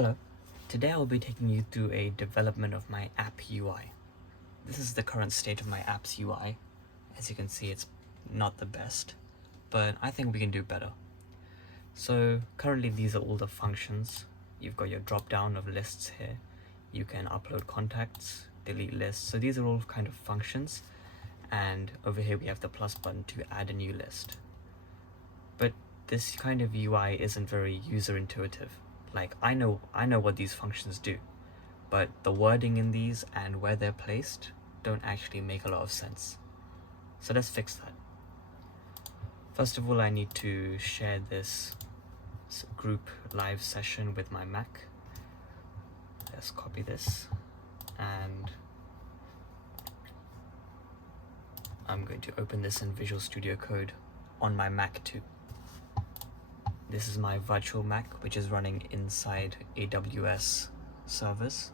Hello, today I'll be taking you through a development of my app UI. This is the current state of my app's UI. As you can see, it's not the best, but I think we can do better. So currently these are all the functions. You've got your drop down of lists here. You can upload contacts, delete lists. So these are all kind of functions. And over here we have the plus button to add a new list. But this kind of UI isn't very user intuitive. Like I know what these functions do, but the wording in these and where they're placed don't actually make a lot of sense. So let's fix that. First of all, I need to share this group live session with my Mac. Let's copy this, and I'm going to open this in Visual Studio Code on my Mac too. This is my virtual Mac, which is running inside AWS servers.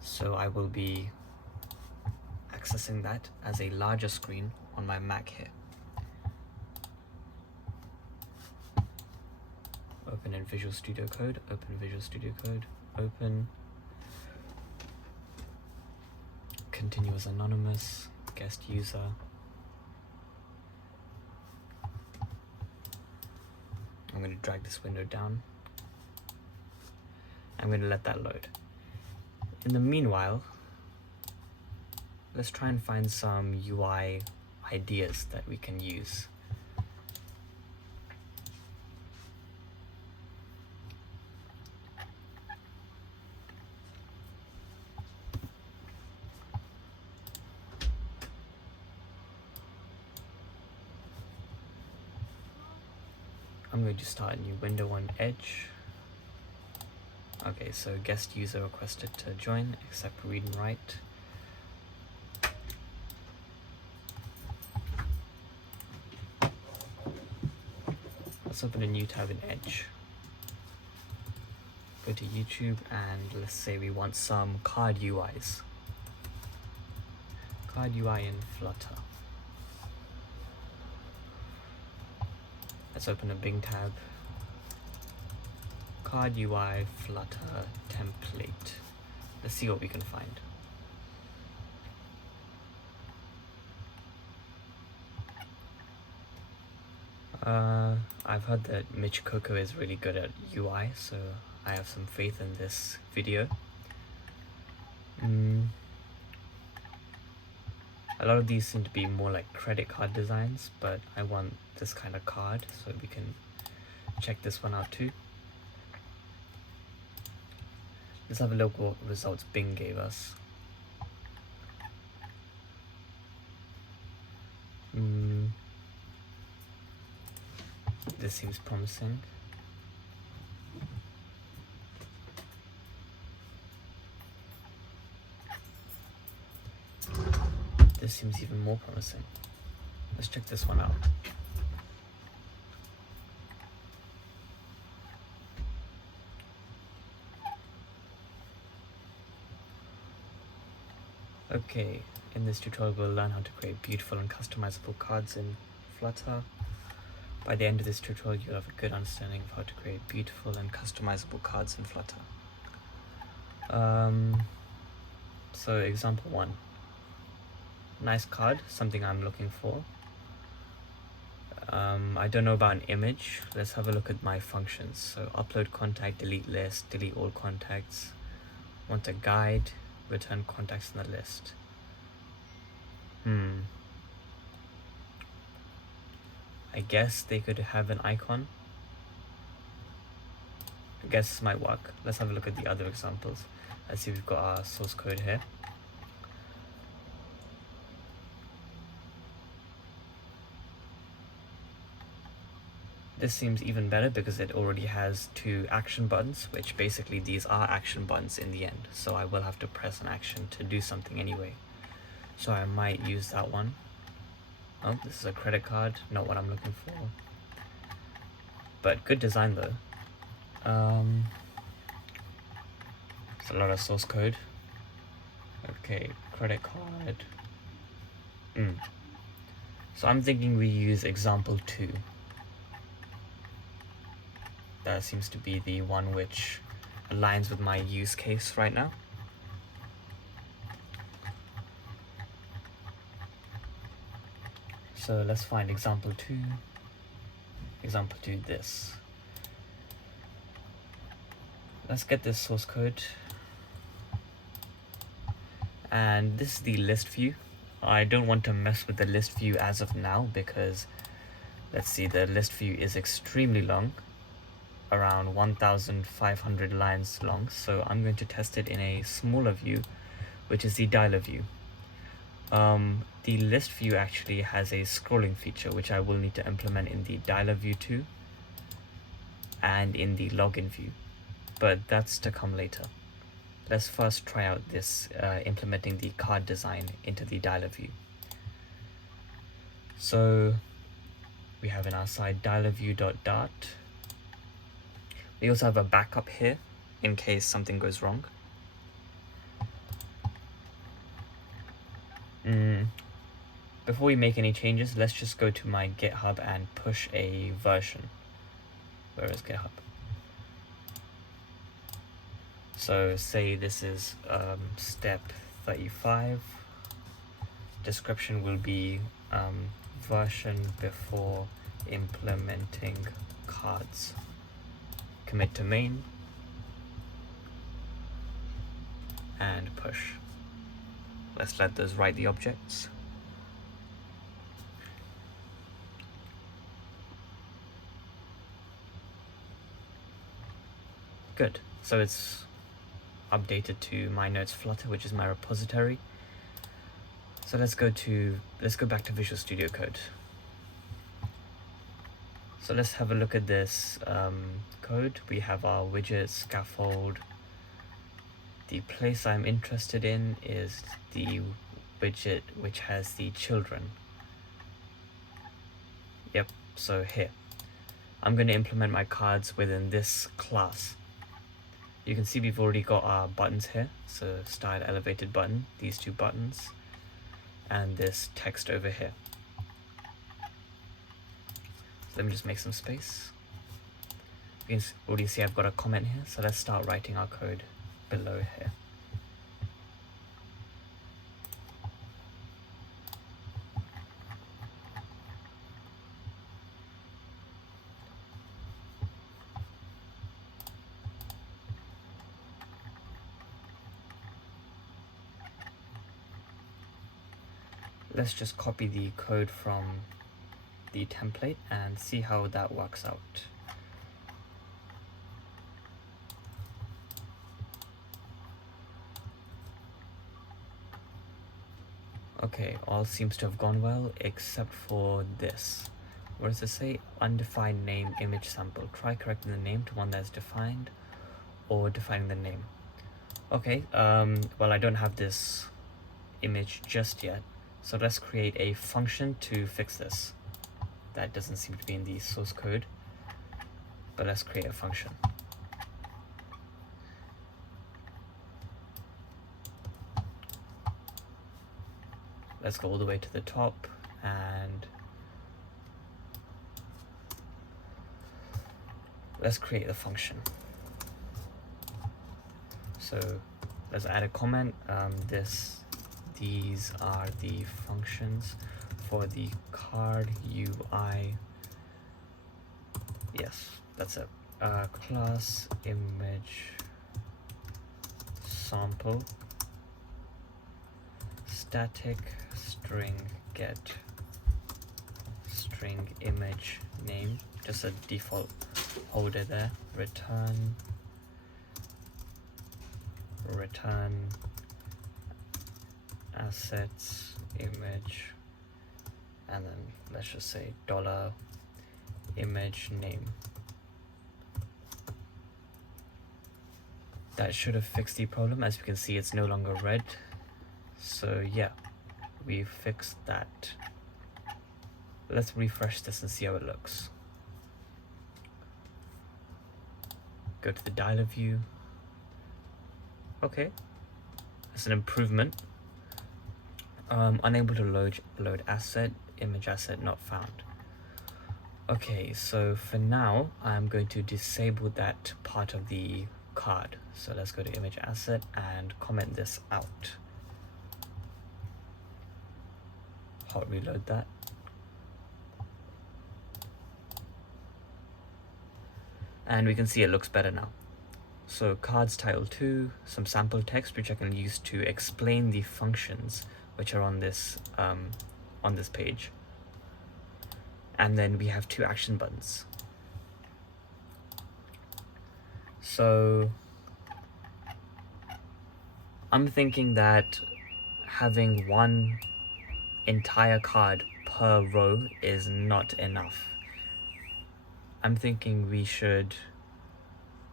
So I will be accessing that as a larger screen on my Mac here. Open in Visual Studio Code, open Visual Studio Code, open. Continue as anonymous, guest user. I'm going to drag this window down. I'm going to let that load. In the meanwhile, let's try and find some UI ideas that we can use. I'm going to start a new window on Edge. Okay, so guest user requested to join, accept read and write. Let's open a new tab in Edge. Go to YouTube and let's say we want some card UIs. Card UI in Flutter. Let's open a Bing tab. Card UI Flutter template. Let's see what we can find. I've heard that Mitch Coco is really good at UI, so I have some faith in this video. A lot of these seem to be more like credit card designs, but I want this kind of card, so we can check this one out too. Let's have a look what results Bing gave us. This seems promising. This seems even more promising. Let's check this one out. Okay, in this tutorial we'll learn how to create beautiful and customizable cards in Flutter. By the end of this tutorial you'll have a good understanding of how to create beautiful and customizable cards in Flutter. So example 1. Nice card, something I'm looking for. I don't know about an image. Let's have a look at my functions. So upload contact, delete list, delete all contacts. Want a guide, return contacts in the list. I guess they could have an icon. I guess this might work. Let's have a look at the other examples. Let's see, we've got our source code here. This seems even better because it already has 2 action buttons, which basically these are action buttons in the end. So I will have to press an action to do something anyway. So I might use that one. Oh, this is a credit card, not what I'm looking for. But good design though. It's a lot of source code. Okay, credit card. So I'm thinking we use example 2. That seems to be the one which aligns with my use case right now. So let's find example 2. Example 2, this. Let's get this source code. And this is the list view. I don't want to mess with the list view as of now because, let's see, the list view is extremely long, around 1,500 lines long. So I'm going to test it in a smaller view, which is the dialer view. The list view actually has a scrolling feature, which I will need to implement in the dialer view too, and in the login view, but that's to come later. Let's first try out this implementing the card design into the dialer view. So we have in our side dialer view.dart. We also have a backup here in case something goes wrong. Before we make any changes, let's just go to my GitHub and push a version. Where is GitHub? So say this is step 35. Description will be version before implementing cards. Commit to main and push. Let's let those write the objects. Good. So it's updated to my notes Flutter, which is my repository. So let's go back to Visual Studio Code. So let's have a look at this code. We have our widget scaffold. The place I'm interested in is the widget which has the children. Yep, so here. I'm going to implement my cards within this class. You can see we've already got our buttons here. So style elevated button, these two buttons, and this text over here. So let me just make some space. You can already see I've got a comment here. So let's start writing our code below here. Let's just copy the code from the template and see how that works out. Okay, all seems to have gone well except for this. What does it say? Undefined name image sample. Try correcting the name to one that's defined or defining the name. Okay, well, I don't have this image just yet. So let's create a function to fix this. That doesn't seem to be in the source code, but let's create a function. Let's go all the way to the top and let's create the function. So let's add a comment. These are the functions for the card UI. Yes, that's it. Class image sample static string get string image name, just a default holder there. Return assets image, and then let's just say $image name. That should have fixed the problem. As you can see, it's no longer red. So yeah, we fixed that. Let's refresh this and see how it looks. Go to the dialer view. Okay, that's an improvement. Unable to load asset, image asset not found. Okay, so for now, I'm going to disable that part of the card. So let's go to image asset and comment this out. Hot reload that. And we can see it looks better now. So cards title 2, some sample text which I can use to explain the functions which are on this page. And then we have 2 action buttons. So I'm thinking that having one entire card per row is not enough. I'm thinking we should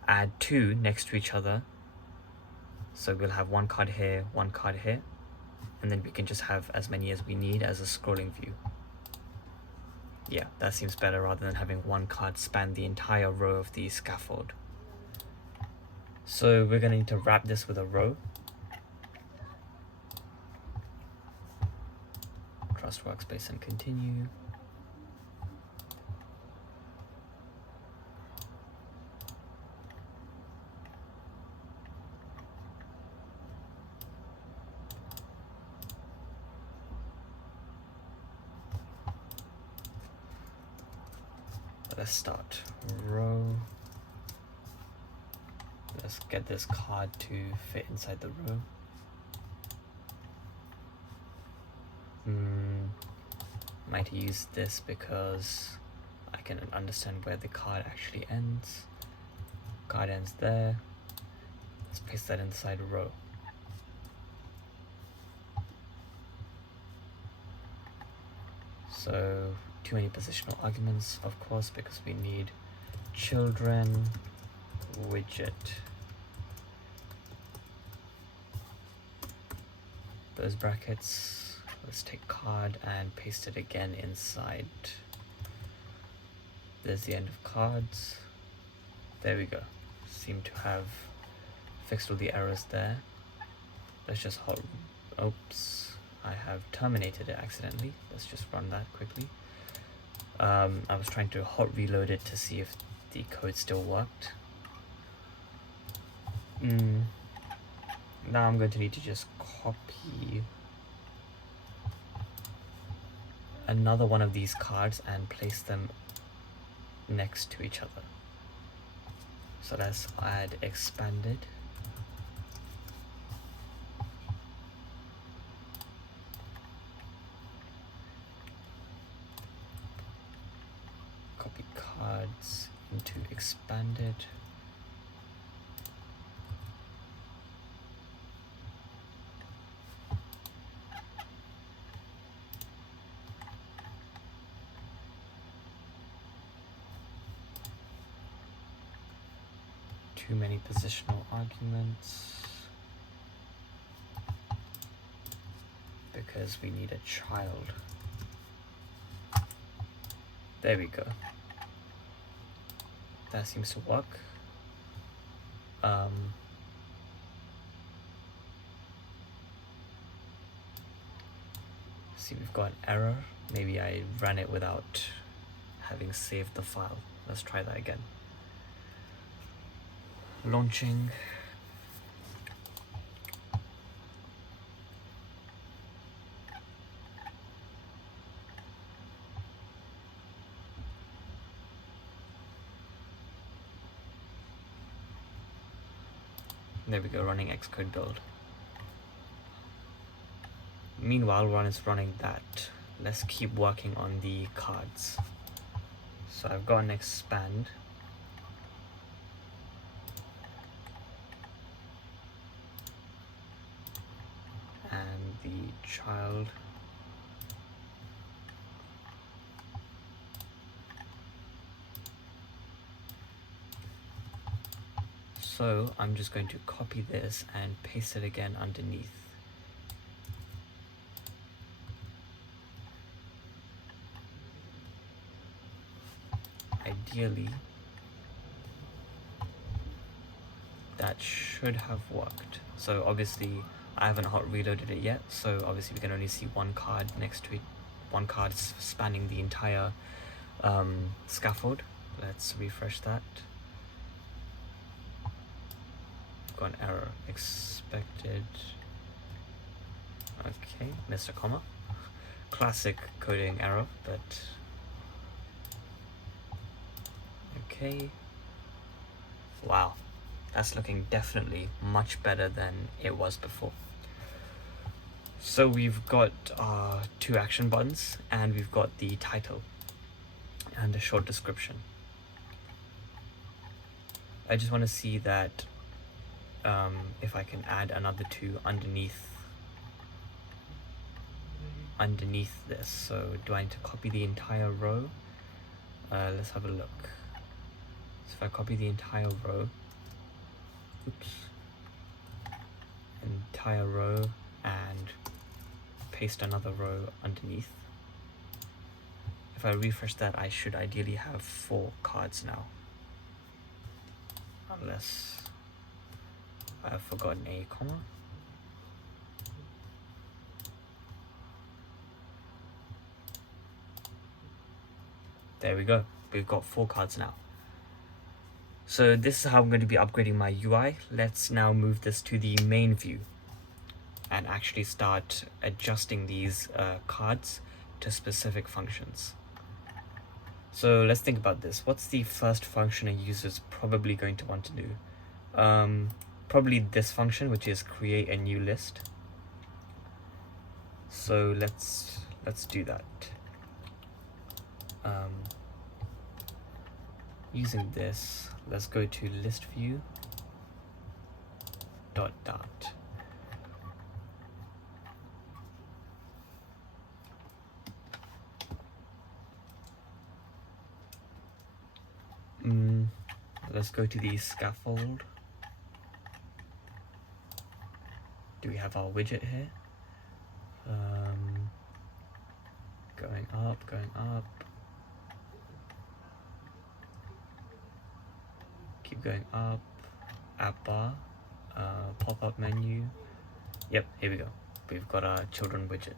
add 2 next to each other. So we'll have 1 card here, 1 card here, and then we can just have as many as we need as a scrolling view. Yeah, that seems better rather than having 1 card span the entire row of the scaffold. So we're gonna need to wrap this with a row. Trust workspace and continue. Let's start row. Let's get this card to fit inside the row. Might use this because I can understand where the card actually ends. Card ends there. Let's paste that inside a row. So too many positional arguments, of course, because we need children widget. Those brackets. Let's take card and paste it again inside. There's the end of cards. There we go. Seem to have fixed all the errors there. Let's just hold. Oops, I have terminated it accidentally. Let's just run that quickly. I was trying to hot reload it to see if the code still worked. Now I'm going to need to just copy another one of these cards and place them next to each other. So let's add expanded. Copy cards into expanded. Too many positional arguments because we need a child. There we go. That seems to work. See, we've got an error. Maybe I ran it without having saved the file. Let's try that again. Launching. There we go, running Xcode build. Meanwhile, while it's running that, let's keep working on the cards. So I've got an expand. And the child. So I'm just going to copy this and paste it again underneath. Ideally, that should have worked. So obviously I haven't hot reloaded it yet, so obviously we can only see 1 card next to it, 1 card spanning the entire Scaffold. Let's refresh that. Got an error. Expected. Okay, missed a comma. Classic coding error, but okay. Wow, that's looking definitely much better than it was before. So we've got 2 action buttons, and we've got the title and a short description. I just want to see that if I can add another 2 underneath this. So do I need to copy the entire row? Let's have a look. So if I copy the entire row, entire row, and paste another row underneath. If I refresh that, I should ideally have 4 cards now. Unless I've forgotten a comma. There we go. We've got 4 cards now. So this is how I'm going to be upgrading my UI. Let's now move this to the main view and actually start adjusting these cards to specific functions. So let's think about this. What's the first function a user is probably going to want to do? Probably this function, which is create a new list. So let's do that. Using this, let's go to list view dot. Let's go to the scaffold. Do we have our widget here? Going up. Keep going up. App bar. Pop-up menu. Yep, here we go. We've got our children widget.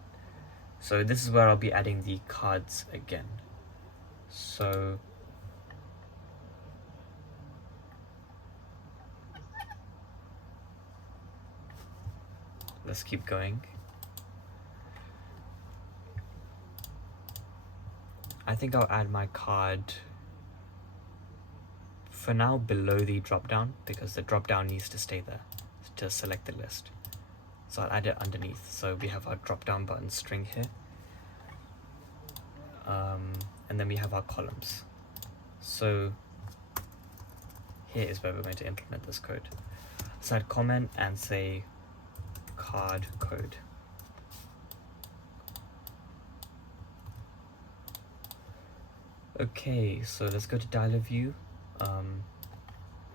So this is where I'll be adding the cards again. So let's keep going. I think I'll add my card for now below the drop down, because the drop down needs to stay there to select the list. So I'll add it underneath. So we have our drop down button string here. And then we have our columns. So here is where we're going to implement this code. So I'd comment and say card code. Okay, so let's go to dialog view.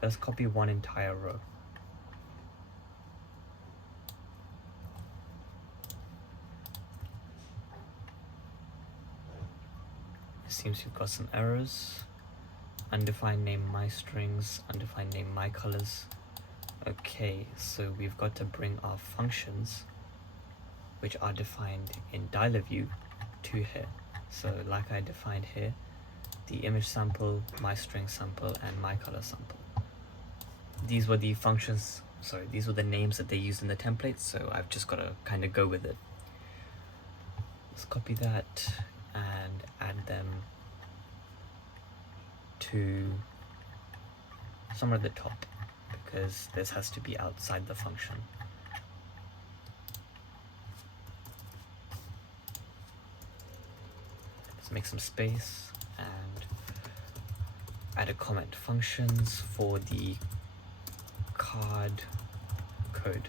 Let's copy one entire row. It seems we've got some errors. Undefined name my strings, undefined name my colors. Okay, so we've got to bring our functions, which are defined in dialog view, to here. So like I defined here, the image sample, my string sample, and my color sample. These were the functions, these were the names that they used in the template, so I've just got to kind of go with it. Let's copy that and add them to somewhere at the top, because this has to be outside the function. Let's make some space and add a comment. Functions for the card code.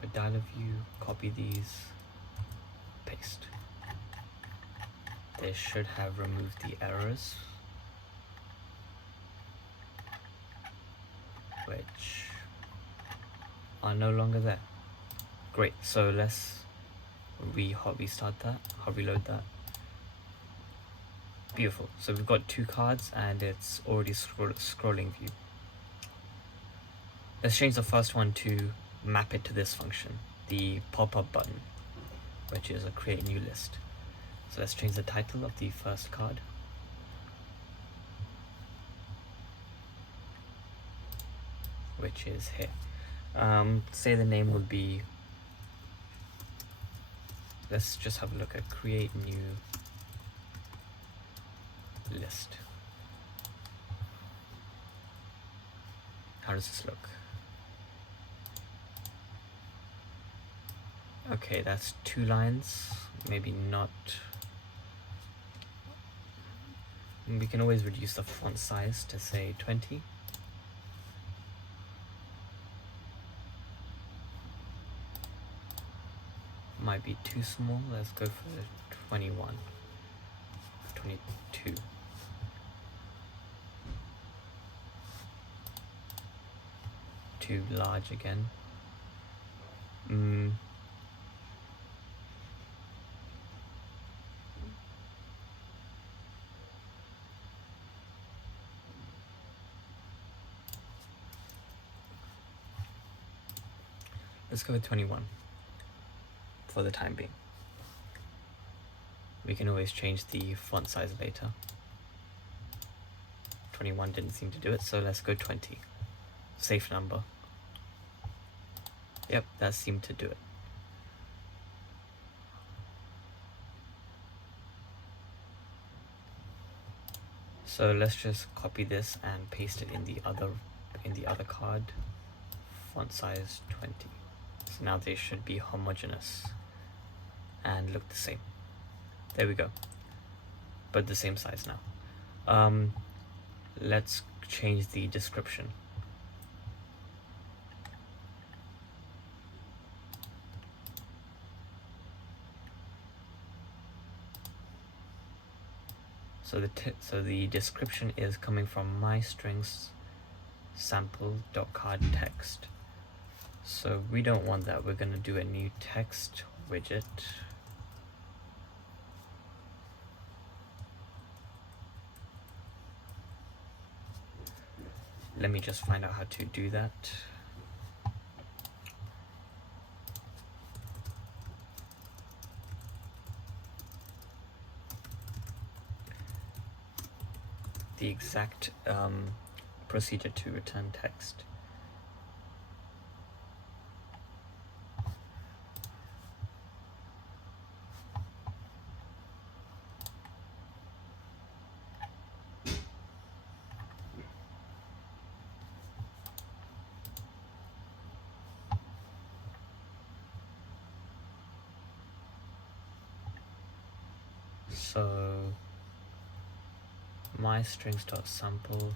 Go to dialog view, copy these, paste. This should have removed the errors, which are no longer there. Great, so let's restart that, reload that. Beautiful, so we've got 2 cards and it's already scrolling view. Let's change the first one to map it to this function, the pop-up button. which is a create new list. So let's change the title of the first card. Which is here. Say the name would be, let's just have a look at create new list. How does this look? Okay, that's 2 lines, maybe not. We can always reduce the font size to say 20. Might be too small, let's go for 21, 22. Too large again. Let's go with 21 for the time being. We can always change the font size later. 21 didn't seem to do it, so let's go 20. Safe number. Yep, that seemed to do it. So let's just copy this and paste it in the other card. Font size 20. So now they should be homogeneous and look the same. There we go. But the same size now. Let's change the description. So the description is coming from my strings sample.card text. So we don't want that. We're going to do a new text widget. Let me just find out how to do that. The exact procedure to return text. So my strings.sample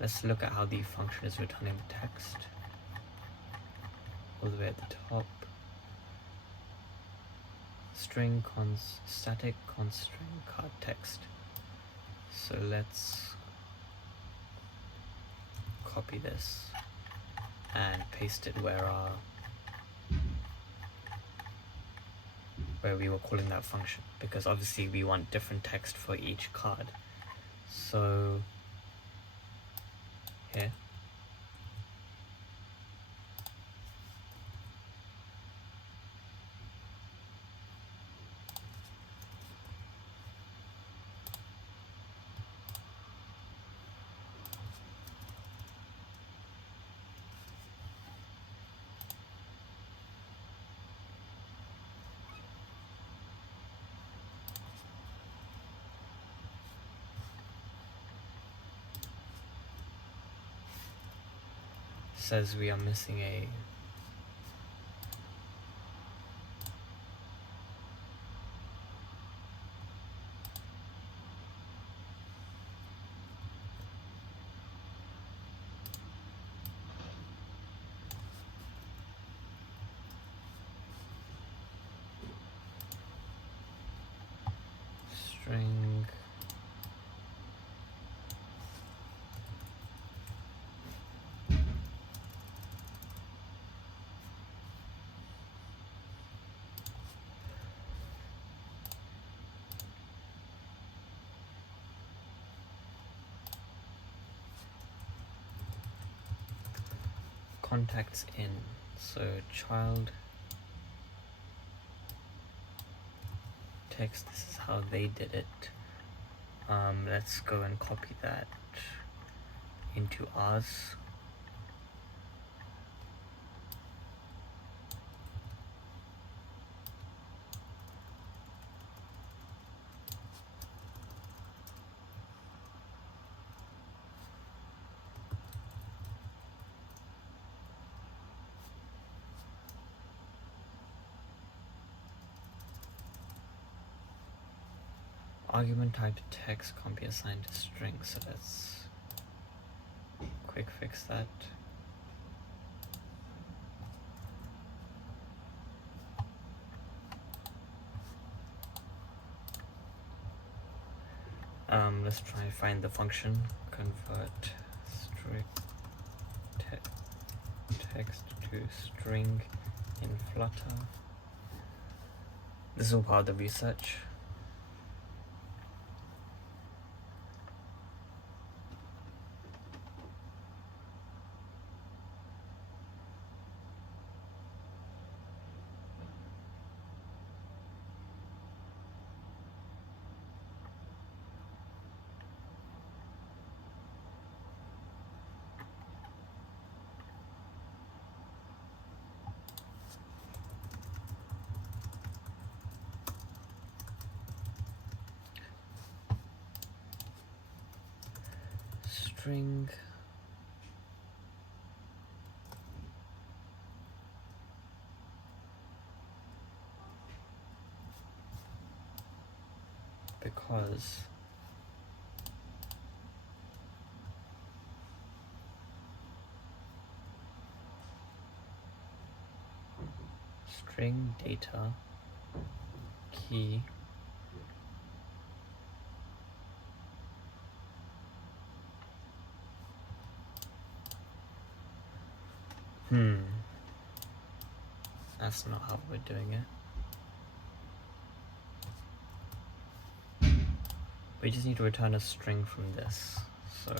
let's look at how the function is returning the text all the way at the top. String static const string card text. So let's copy this and paste it where we were calling that function, because obviously we want different text for each card. So here, says we are missing a string contacts in. So child text, this is how they did it. Let's go and copy that into ours. Argument type text can't be assigned to string, so let's quick fix that. Let's try and find the function convert string text to string in Flutter. This is all part of the research. String because string data key that's not how we're doing it. We just need to return a string from this. So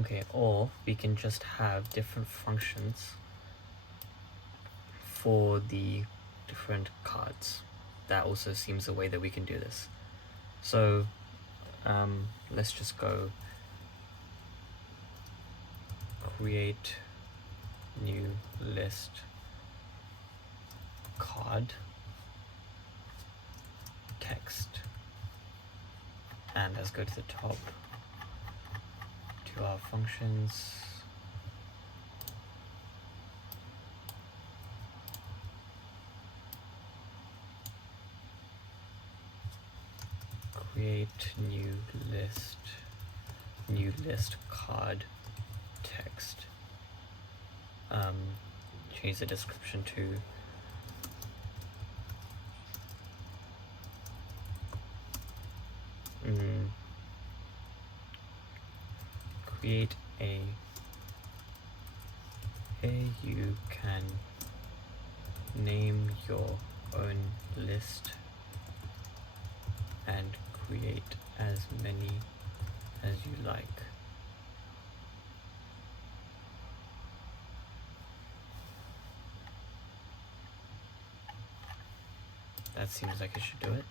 okay, or we can just have different functions for the different cards. That also seems a way that we can do this. So let's just go create new list card text, and let's go to the top to our functions. Create new list card text. Change the description to create you can name your own list and create as many as you like. That seems like it should do it.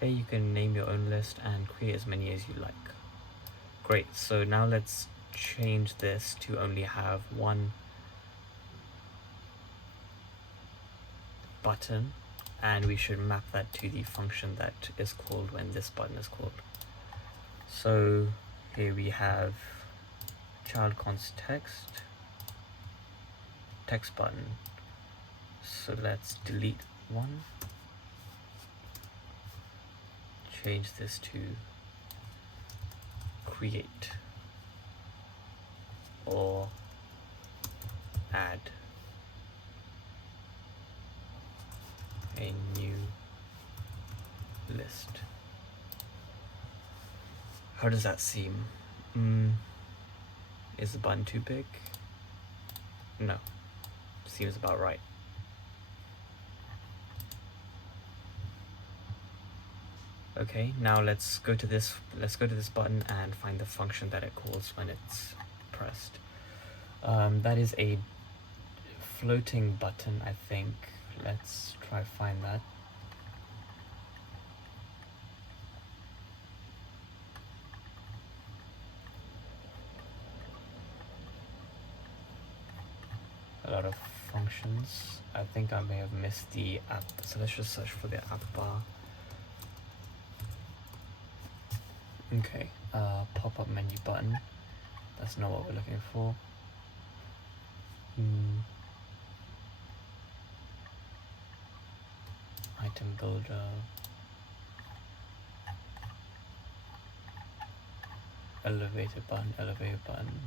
Hey, you can name your own list and create as many as you like. Great, so now let's change this to only have one button, and we should map that to the function that is called when this button is called. So here we have child const text button. So let's delete one. change this to create or add a new list. How does that seem? Is the button too big? No, seems about right. Okay, now let's go to this button and find the function that it calls when it's pressed. That is a floating button, I think. Let's try find that. A lot of functions. I think I may have missed the app, so let's just search for the app bar. Okay, pop-up menu button. That's not what we're looking for. Item builder. Elevator button, elevator button,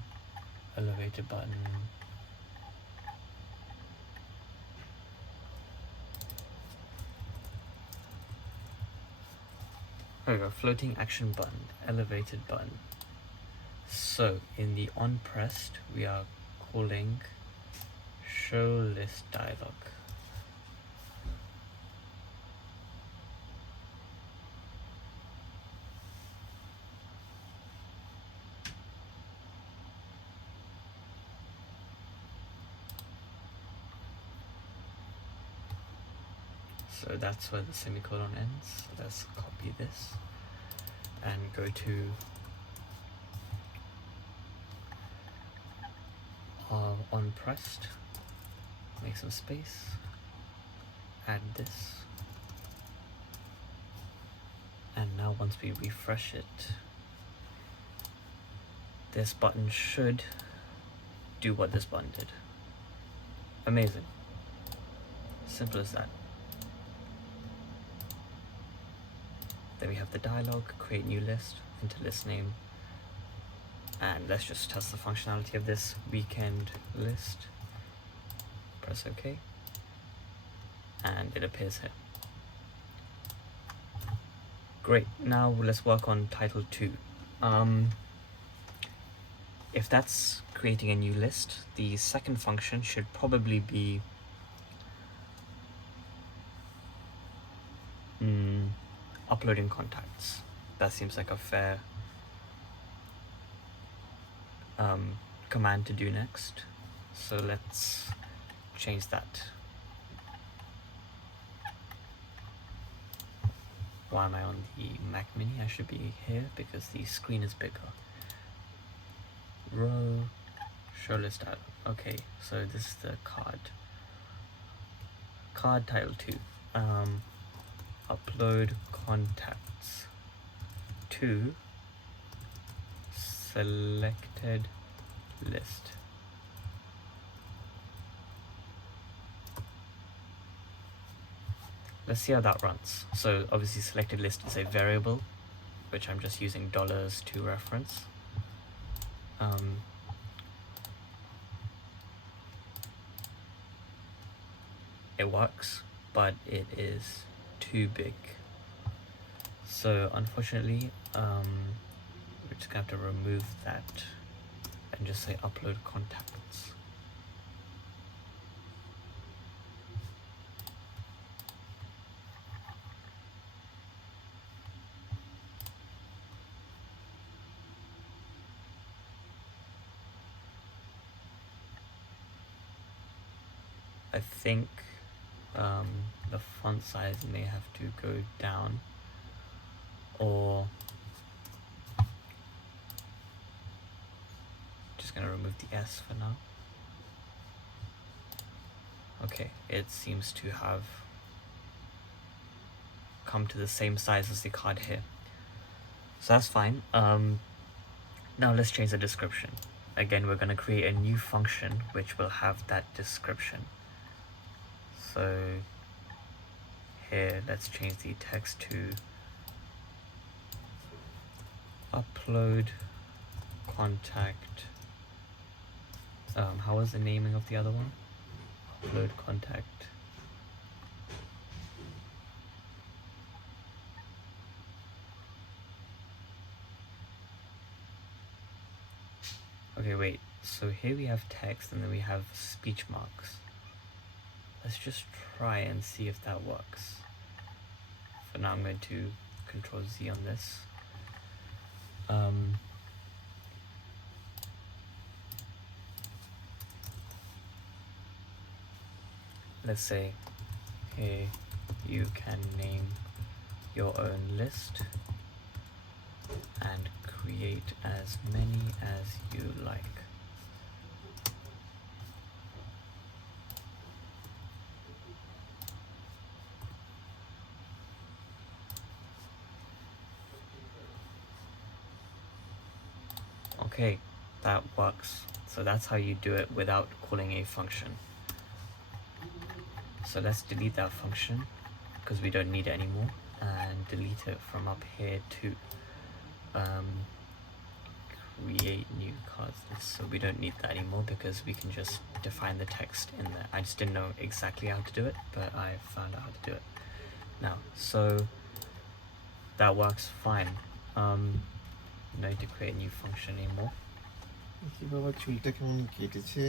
elevator button. There we go, floating action button, elevated button. So in the on pressed, we are calling show list dialog. So that's where the semicolon ends. So let's copy this and go to on pressed, make some space, add this, and now once we refresh it, this button should do what this button did. Amazing. Simple as that. Then we have the dialog, create new list, enter list name, and let's just test the functionality of this weekend list. Press OK, and it appears here. Great, now let's work on title 2. If that's creating a new list, the second function should probably be uploading contacts. That seems like a fair command to do next. So let's change that. Why am I on the Mac Mini? I should be here because the screen is bigger. Row, show list dialog. Okay, so this is the card. Card title 2. Upload contacts to selected list. Let's see how that runs. So obviously selected list is a variable, which I'm just using dollars to reference. It works, but it is too big. So unfortunately, we're just gonna have to remove that and just say upload contacts. I think the font size may have to go down, or just gonna remove the S for now. Okay, it seems to have come to the same size as the card here, so that's fine. Now let's change the description. Again, we're gonna create a new function which will have that description. So here, let's change the text to upload contact. How was the naming of the other one? Upload contact. Okay, wait. So here we have text and then we have speech marks. Let's just try and see if that works. For now, I'm going to Control Z on this. Let's say, hey, you can name your own list and create as many as you like. Okay, that works. So that's how you do it without calling a function. So let's delete that function because we don't need it anymore, and delete it from up here to create new cards list. So we don't need that anymore because we can just define the text in there. I just didn't know exactly how to do it, but I found out how to do it now. So that works fine. No need to create a new function anymore. কি বাবা চুলটা কেমন কেটেছে?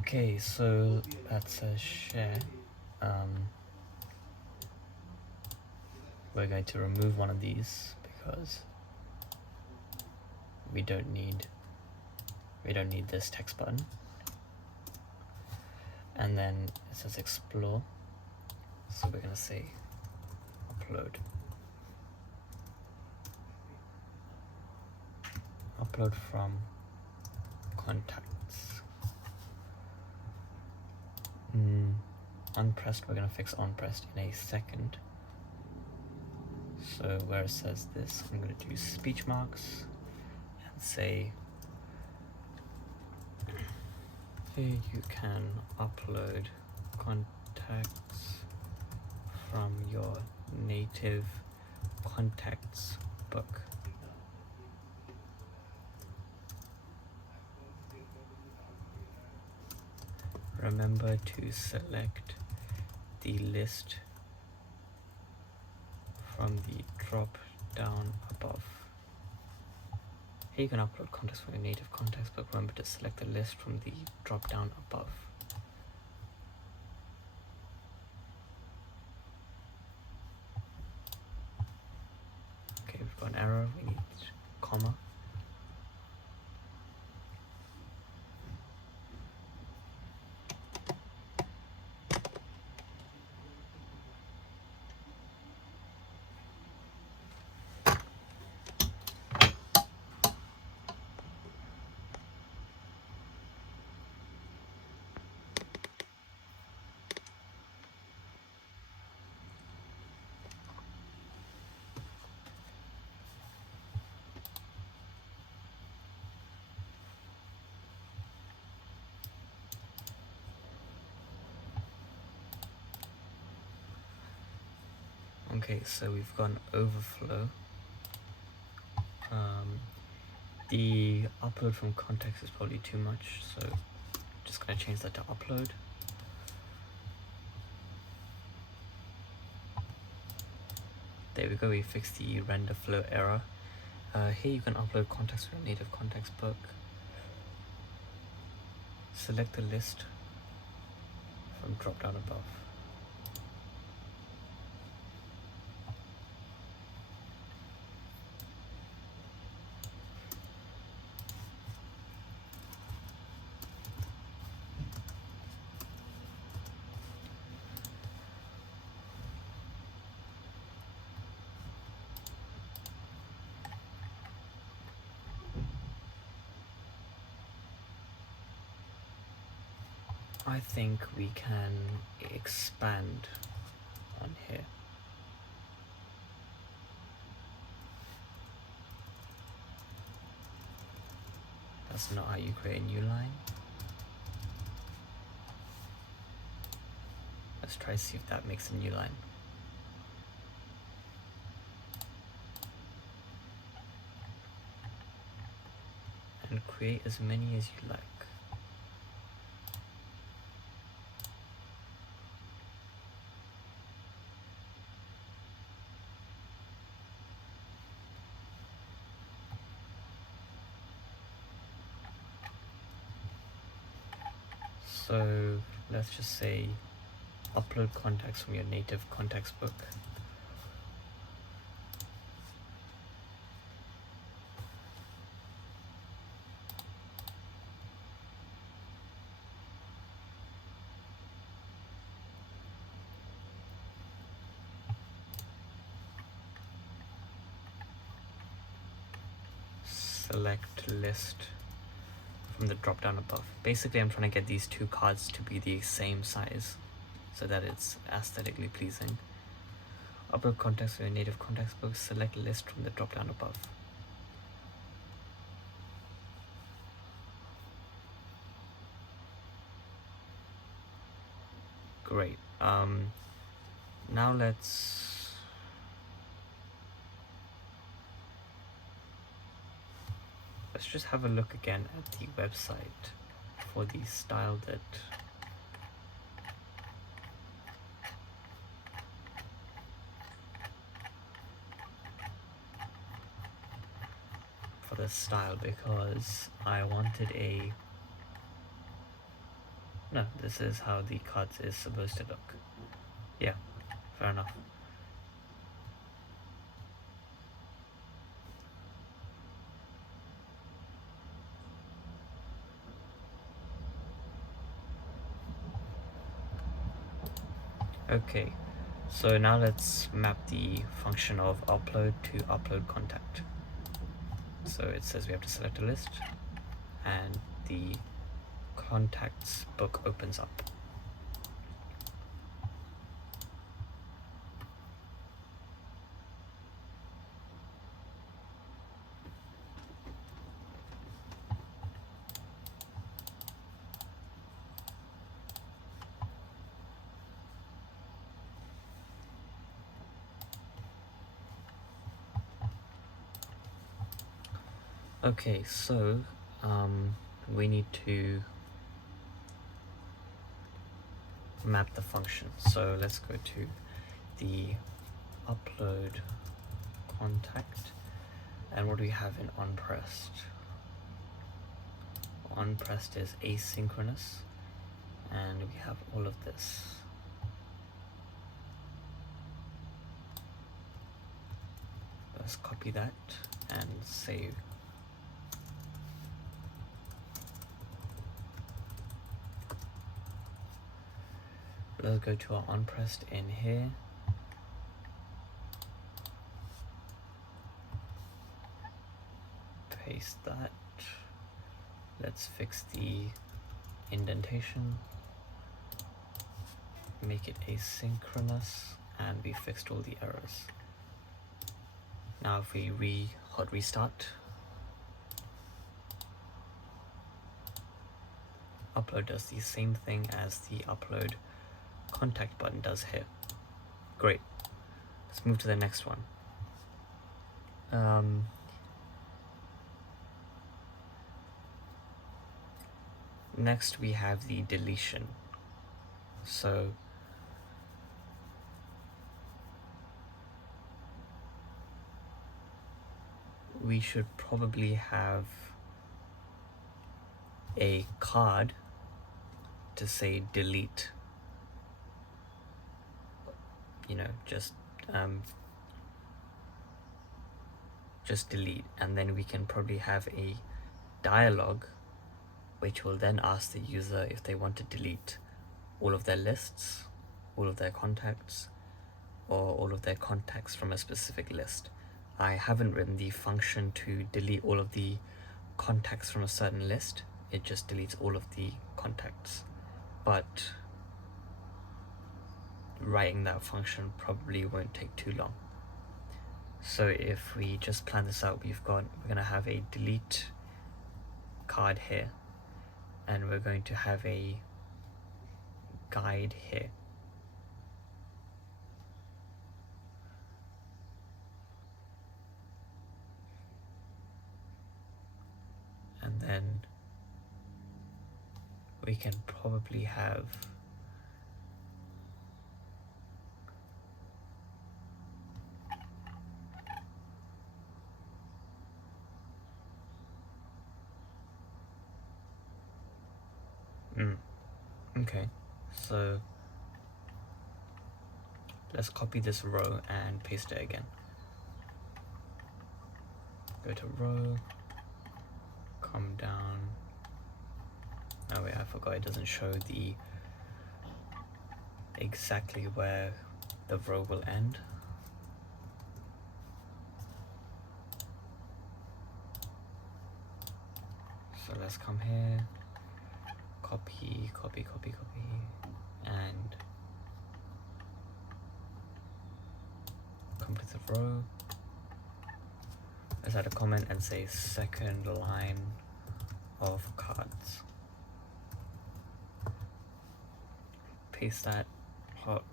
Okay, so that says share. We're going to remove one of these because we don't need this text button. And then it says explore, so we're gonna say upload from contacts. Unpressed, we're gonna fix onpressed in a second. So where it says this, I'm gonna do speech marks and say, hey, you can upload contacts from your native contacts book. Remember to select the list from the drop down above. Here you can upload contacts from your native contacts book. Remember to select the list from the drop down above. Okay, we've got an error, we need comma. Okay, so we've got an overflow. The upload from context is probably too much, so just gonna change that to upload. There we go, we fixed the render flow error. Here you can upload context from your native context book. Select the list from drop down above. I think we can expand on here. That's not how you create a new line. Let's try to see if that makes a new line. And create as many as you like. So let's just say upload context from your native context book. Select list from the drop down above. Basically, I'm trying to get these two cards to be the same size so that it's aesthetically pleasing. Upload context from your native context book. Select list from the drop down above. Great. Now let's just have a look again at the website for the style that for the style, because I wanted a no, this is how the cards is supposed to look. Yeah, fair enough. Okay, so now let's map the function of upload to upload contact. So it says we have to select a list, and the contacts book opens up. Okay, so we need to map the function. So let's go to the upload contact, and what do we have in onPressed? OnPressed is asynchronous, and we have all of this. Let's copy that and save. Let's go to our onPressed in here. Paste that. Let's fix the indentation. Make it asynchronous, and we fixed all the errors. Now if we hot restart, upload does the same thing as the upload contact button does here. Great. Let's move to the next one. Next we have the deletion. So we should probably have a card to say delete. You know, just delete, and then we can probably have a dialogue which will then ask the user if they want to delete all of their lists, all of their contacts, or all of their contacts from a specific list. I haven't written the function to delete all of the contacts from a certain list. It just deletes all of the contacts. But writing that function probably won't take too long. So if we just plan this out, we're gonna have a delete card here, and we're going to have a guide here. And then we can probably have okay, so let's copy this row and paste it again. Go to row, come down. Oh wait, I forgot it doesn't show the exactly where the row will end. So let's come here, copy, and come to the row. Let's add a comment and say second line of cards. Paste that, hot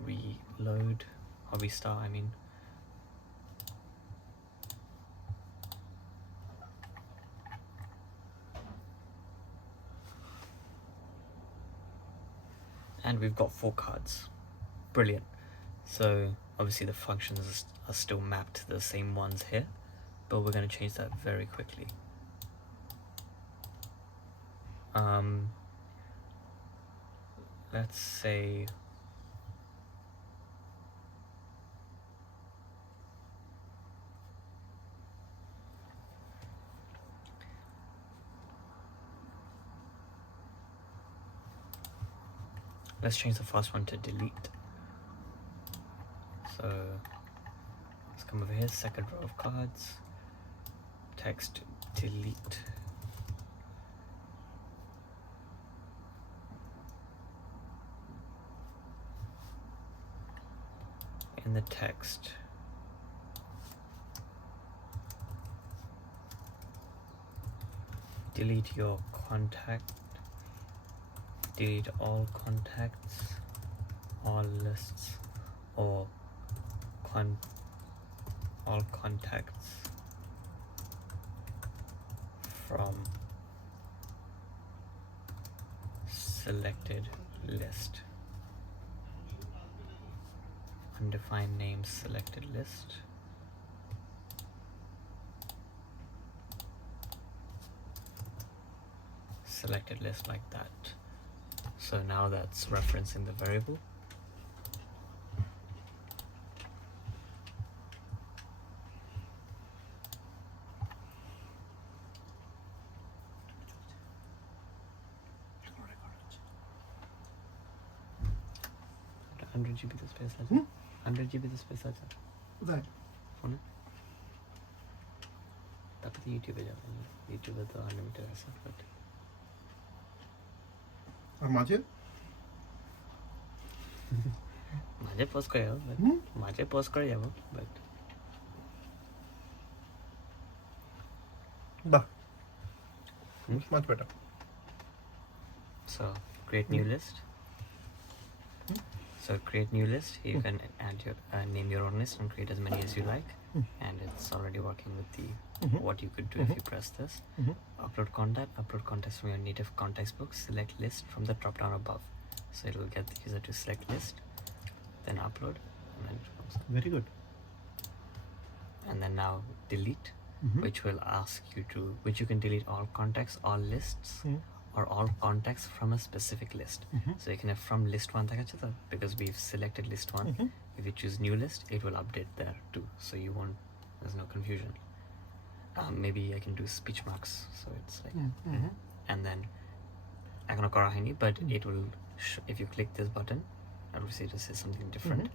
restart, I mean. And we've got 4 cards. Brilliant. So obviously the functions are still mapped to the same ones here, but we're going to change that very quickly. Let's say let's change the first one to delete. So let's come over here, second row of cards, text delete. In the text, delete your contact, delete all contacts, all lists, or all contacts from selected list. Undefined name selected list. Selected list like that. So now that's referencing the variable. GB the space আছে 100 GB the space আছে কোথায় ফোনে তারপরে ইউটিউবে যাবেন ইউটিউবে তো unlimited আছে বাট আর মাঝে পোস্ট করে যাবো মাঝে পোস্ট করে যাবো বাট বাহ much better. So create new list. So create new list. You can add your name your own list and create as many as you like. And it's already working with the what you could do if you press this. Upload contacts from your native contacts book. Select list from the drop down above. So it will get the user to select list, then upload, and then Very good. and then now delete. which will ask you to, which you can delete all contacts, all lists, or all contacts from a specific list. So you can have from list one because we've selected list one. If you choose new list, it will update there too, so you won't, there's no confusion. Maybe I can do speech marks, so it's like, and then echono kora haini, but it will if you click this button, obviously this is something different.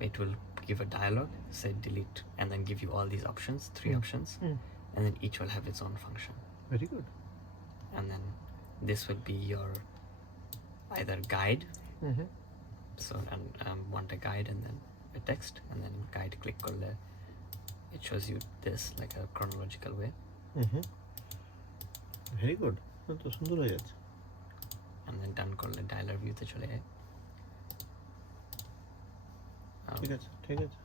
It will give a dialog, say delete, and then give you all these options, 3 options, and then each will have its own function. Very good. And then this will be your either guide, so and want a guide and then a text, and then guide click korle it shows you this like a chronological way. Very good. তো সুন্দর হয়ে যাচ্ছে। And then done করলে dialer view তে চলে যায়। ঠিক আছে, ঠিক আছে।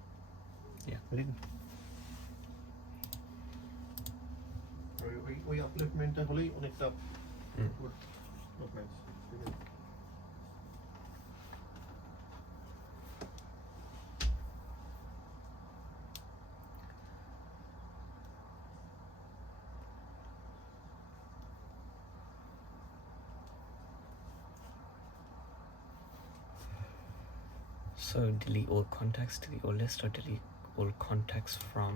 Yeah. Very good. ওই আপলিফমেন্টটা হলেই অনেকটা good. Nice. So delete all contacts, delete all list, or delete all contacts from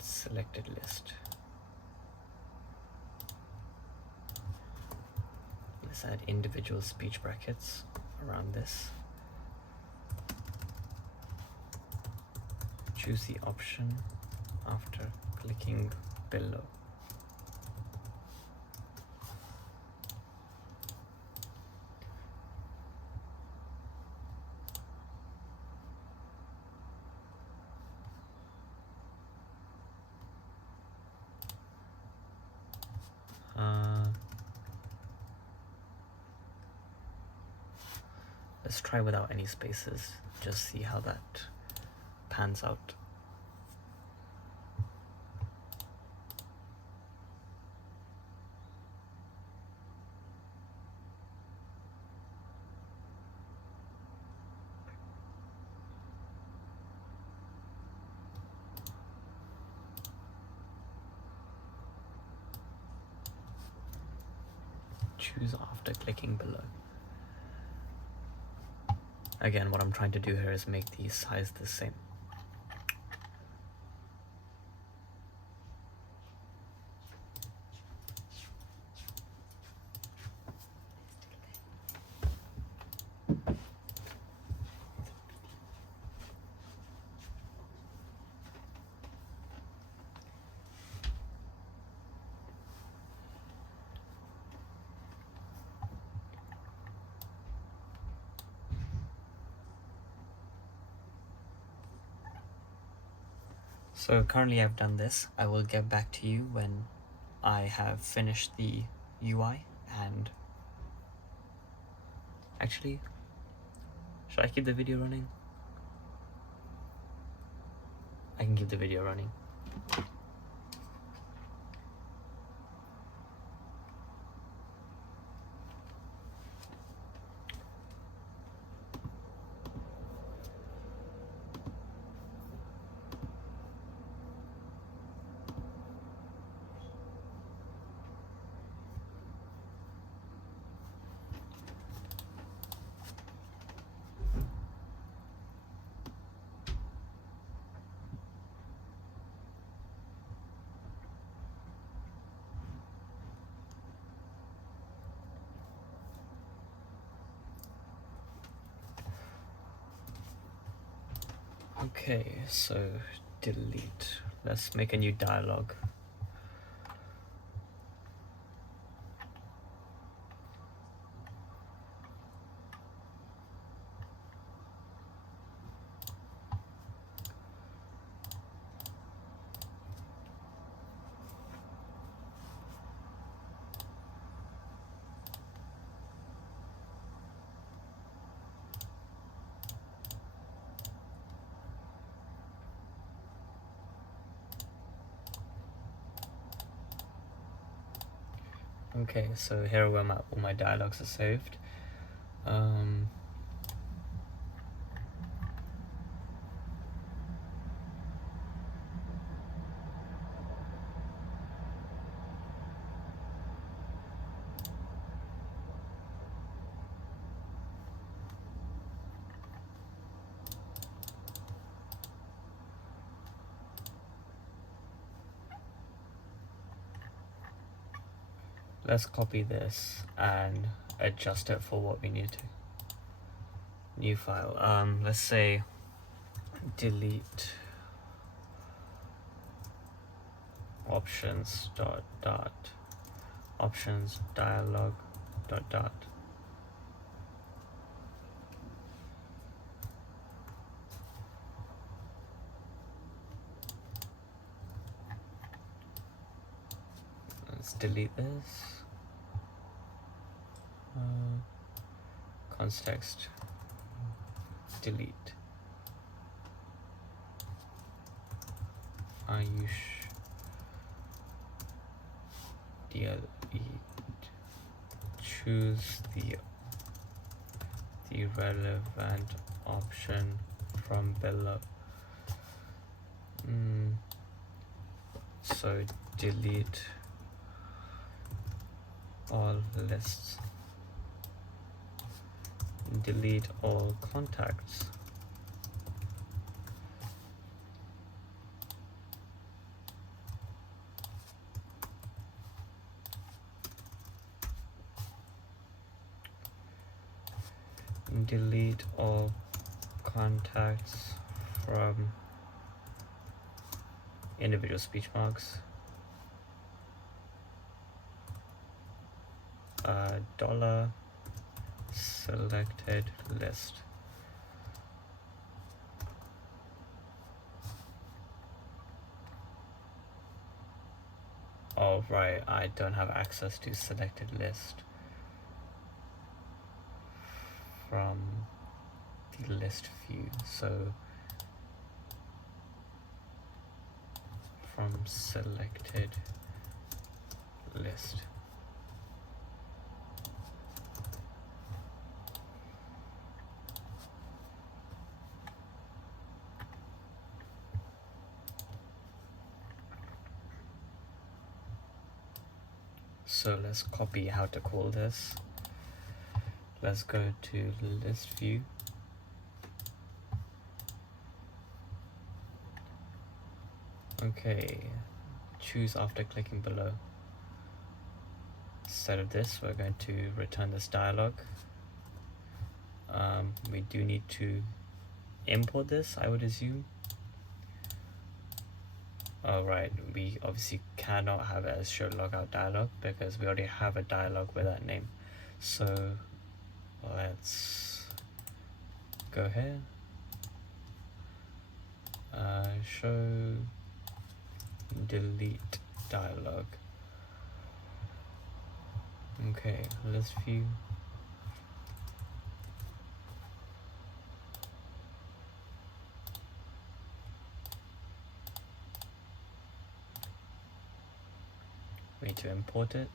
selected list. Let's add individual speech brackets around this. Choose the option after clicking below. Let's try without any spaces, just see how that pans out. Choose after clicking below. Again, what I'm trying to do here is make the size the same. So currently I've done this. I will get back to you when I have finished the UI. And actually, should I keep the video running? I can keep the video running. Okay, so delete. Let's make a new dialogue. Okay, so here are where all my dialogues are saved. let's copy this and adjust it for what we need to. New file. Let's say delete options dot options dialog dot. Let's delete this. Context delete. Ayush delete. Choose the relevant option from below. So delete all lists. Delete all contacts. Delete all contacts from individual speech marks. Dollar selected list. Oh right, I don't have access to selected list from the list view, so from selected list. So let's copy how to call this. Let's go to list view. Okay, choose after clicking below. Instead of this, we're going to return this dialog. We do need to import this, I would assume. Alright, we obviously cannot have it as show logout dialog because we already have a dialog with that name. So let's go here. Show delete dialog. Okay, list view. We need to import it.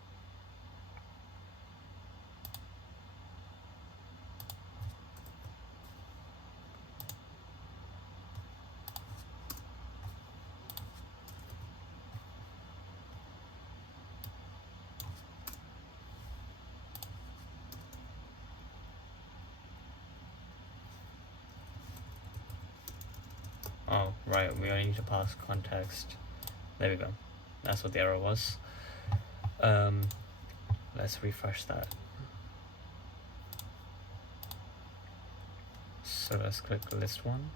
Oh, right, we only need to pass context. There we go. That's what the error was. Let's refresh that. So let's click list one.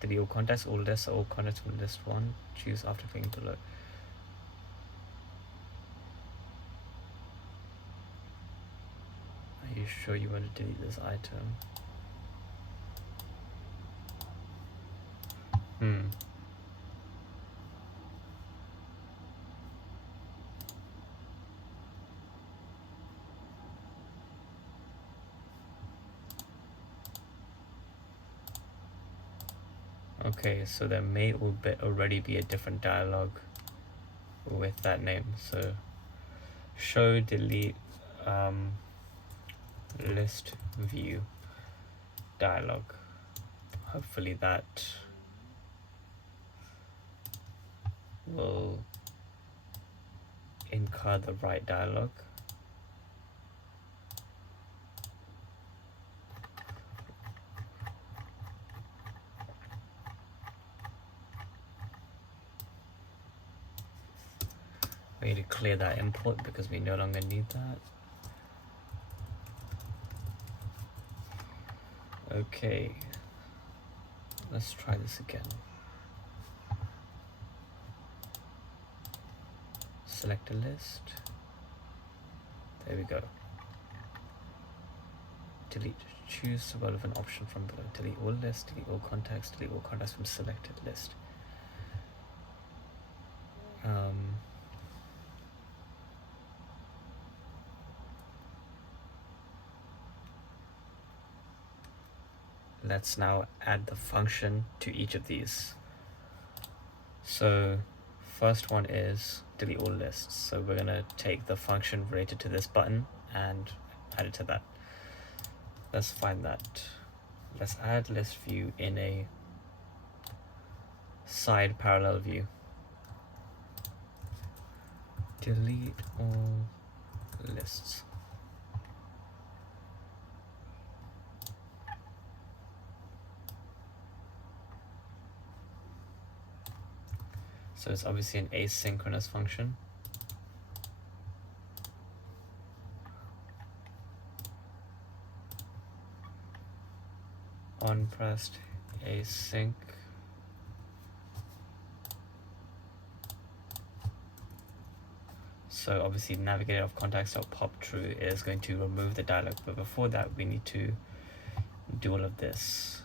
Delete all contacts, all lists, all contacts from list one. Choose after clicking below. Are you sure you want to delete this item? Okay, so there may already be a different dialog with that name. So show delete list view dialog. Hopefully that will incur the right dialog. We need to clear that import because we no longer need that. Okay, let's try this again. Select a list. There we go. Delete. Choose the relevant option from below. Delete all lists, delete all contacts, delete all contacts from selected list. Let's now add the function to each of these. So first one is delete all lists. So we're gonna take the function related to this button and add it to that. Let's find that. Let's add list view in a side parallel view. Delete all lists. So it's obviously an asynchronous function. On pressed async. So obviously navigator of contacts.pop true is going to remove the dialog, but before that we need to do all of this.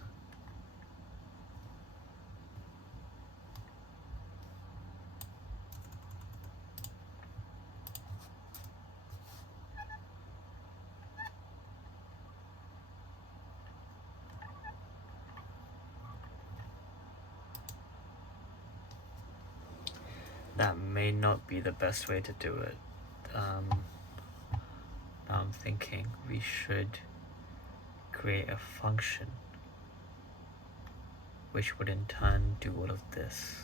That may not be the best way to do it. Now I'm thinking we should create a function which would in turn do all of this.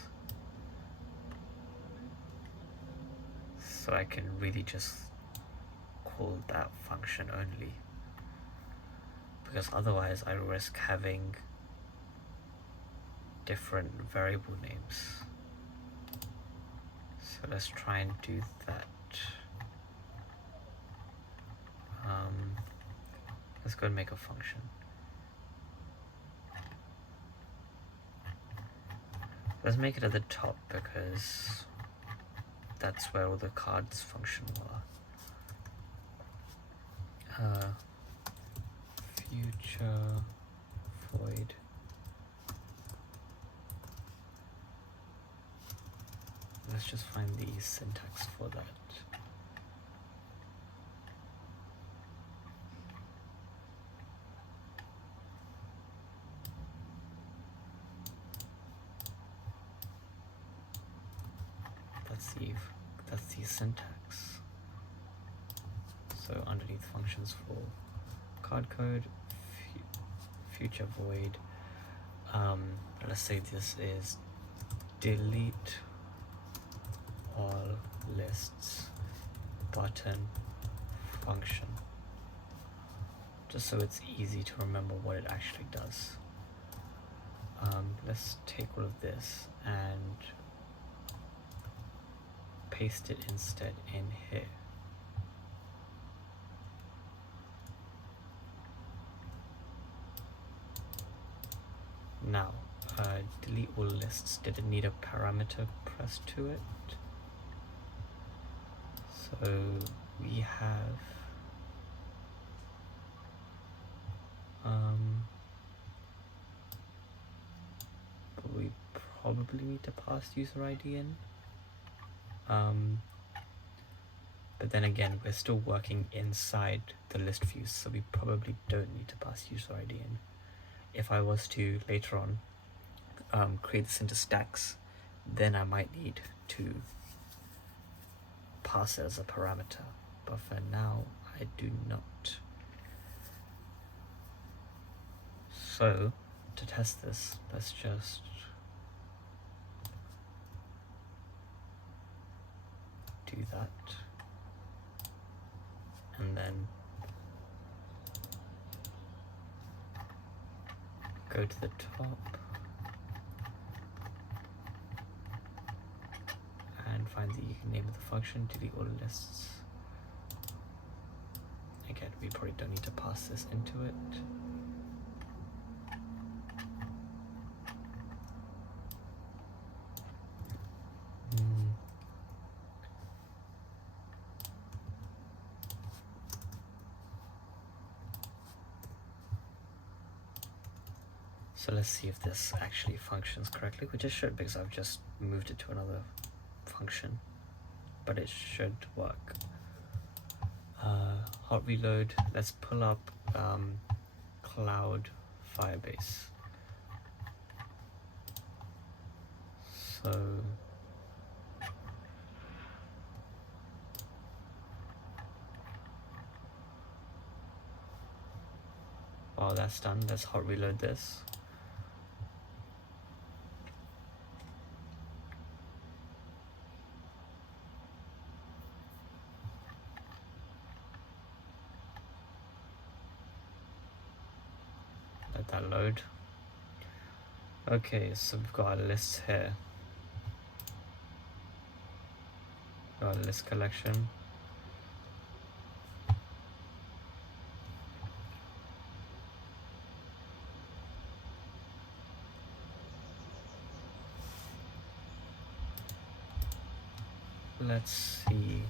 So I can really just call that function only. Because otherwise I risk having different variable names. So let's try and do that. Let's go and make a function. Let's make it at the top because that's where all the cards function were. Future void. Let's just find the syntax for that. That's the syntax. So underneath functions for card code, future void. Let's say this is delete all lists button function, just so it's easy to remember what it actually does. Let's take all of this and paste it instead in here. Now, delete all lists. Did it need a parameter pressed to it? So we have we probably need to pass user ID in. But then again, we're still working inside the list views, so we probably don't need to pass user ID in. If I was to later on create this into stacks, then I might need to pass it as a parameter, but for now I do not. So to test this, let's just do that, and then go to the top and find the name of the function, delete all lists. Again, we probably don't need to pass this into it. So let's see if this actually functions correctly, which it should because I've just moved it to another function, but it should work. Hot reload, let's pull up Cloud Firebase. So while that's done, let's hot reload this. Let that load. Okay, so we've got our list here. Got a list collection. Let's see.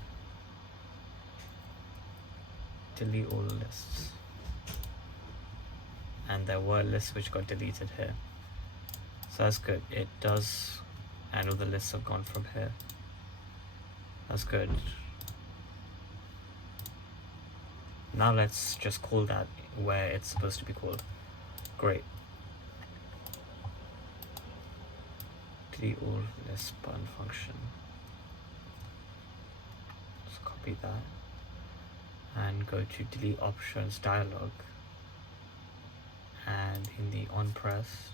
Delete all lists. And there were lists which got deleted here. So that's good. It does, and all the lists have gone from here. That's good. Now let's just call that where it's supposed to be called. Great. Delete all list button function. Let's copy that and go to delete options dialog, and in the on pressed,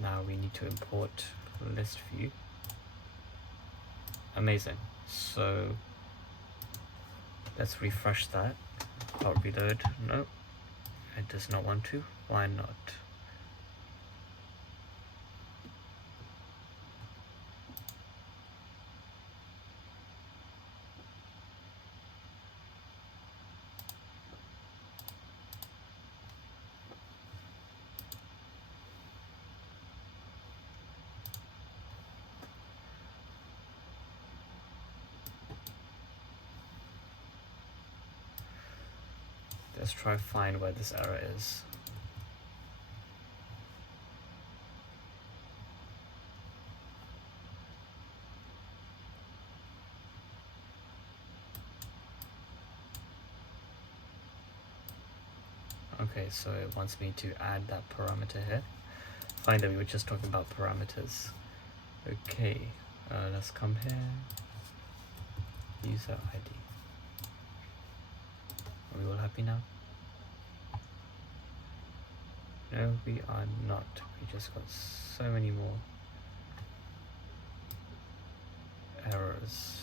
now we need to import list view. Amazing. So let's refresh that. I'll reload. No, it does not want to. Why not? Let's try find where this error is. Okay, so it wants me to add that parameter here. Fine, that we were just talking about parameters. Okay, let's come here. User ID. Are we all happy now? No, we are not. We just got so many more errors.